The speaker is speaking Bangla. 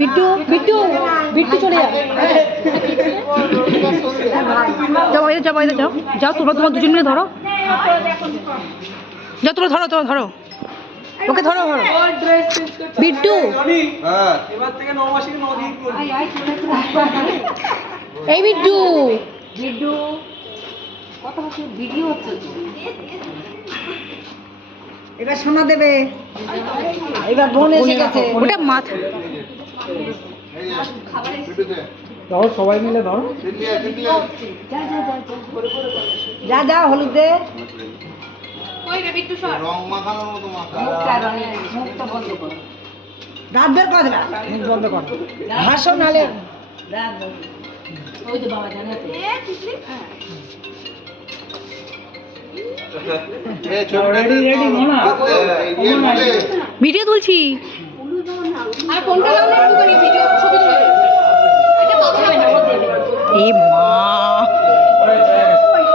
বিট্টু বিট্টু বিট্টু চলে যাও, যাও বাইরে যাও, বাইরে যাও, যাও তোমরা তোমার দুজন মিলে ধরো, যাও তোমরা ধরো, তোমরা ধরো ওকে, ধরো ধরো বিট্টু। এবার থেকে 9 মাসে 9 দিন করবি। এই বিট্টু ভিডিও কথা হচ্ছে, ভিডিও হচ্ছে তো। এবার শোনা দেবে, এবার বোন এসে গেছে। ওটা মাথা, ধরো সবাই মিলে ধরো। যা যা হলুদ দে, মুখটা বন্ধ কর। দাঁত বের করে দেবে, মুখ বন্ধ কর। হাসো নালে। ওই তো বাবা জানাতে রেডি রেডি মোনা। ভিডিও তুলছি। আর কোনটা লাউড একটু করি